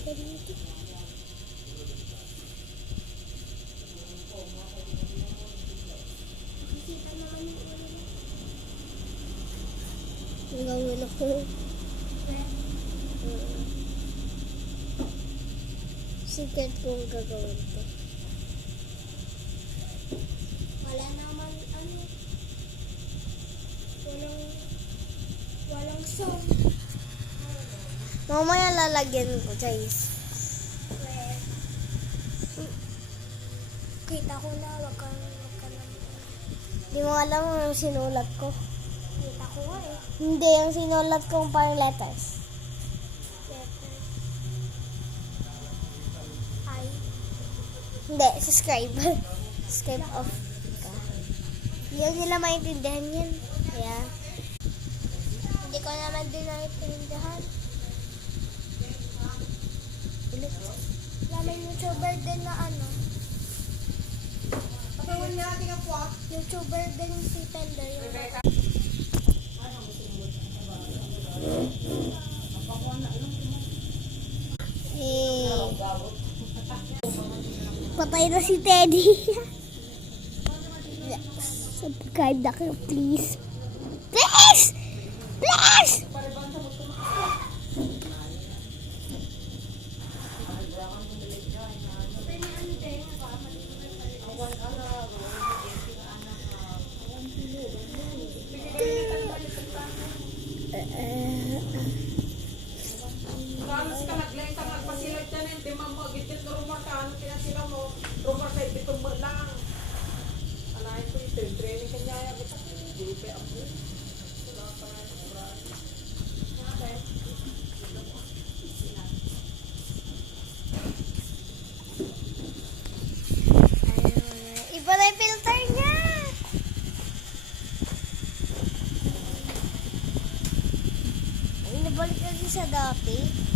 talaga dito. Nakikita naman yung ulo. Ang gawin ako. Secret kong gagawin to. Wala naman walang song. Mamaya lalagyan ko, guys. Kita ko na, wag ka na. Hindi mo alam yung sinulat ko. Kita ko nga eh. Hindi, yung sinulat kong parang letters. Ay. Hindi, subscribe. Subscribe off ka. Hindi nila maintindihan yan. Kaya, hindi ko naman din maintindihan. May YouTuber din na YouTuber din si Tender. Patay na si Teddy. Subscribe na kayo, please. Please! Please! Kalos ka naglain ka magpasilag dyan eh. Di mamagigit na rumor ka. Ano pinasila mo? Rumor ka ito mo lang. Alahin ko ito. Training ka niya. Hindi pa ako. Iba na yung filter niya. Ay, nabalik na din sa dati.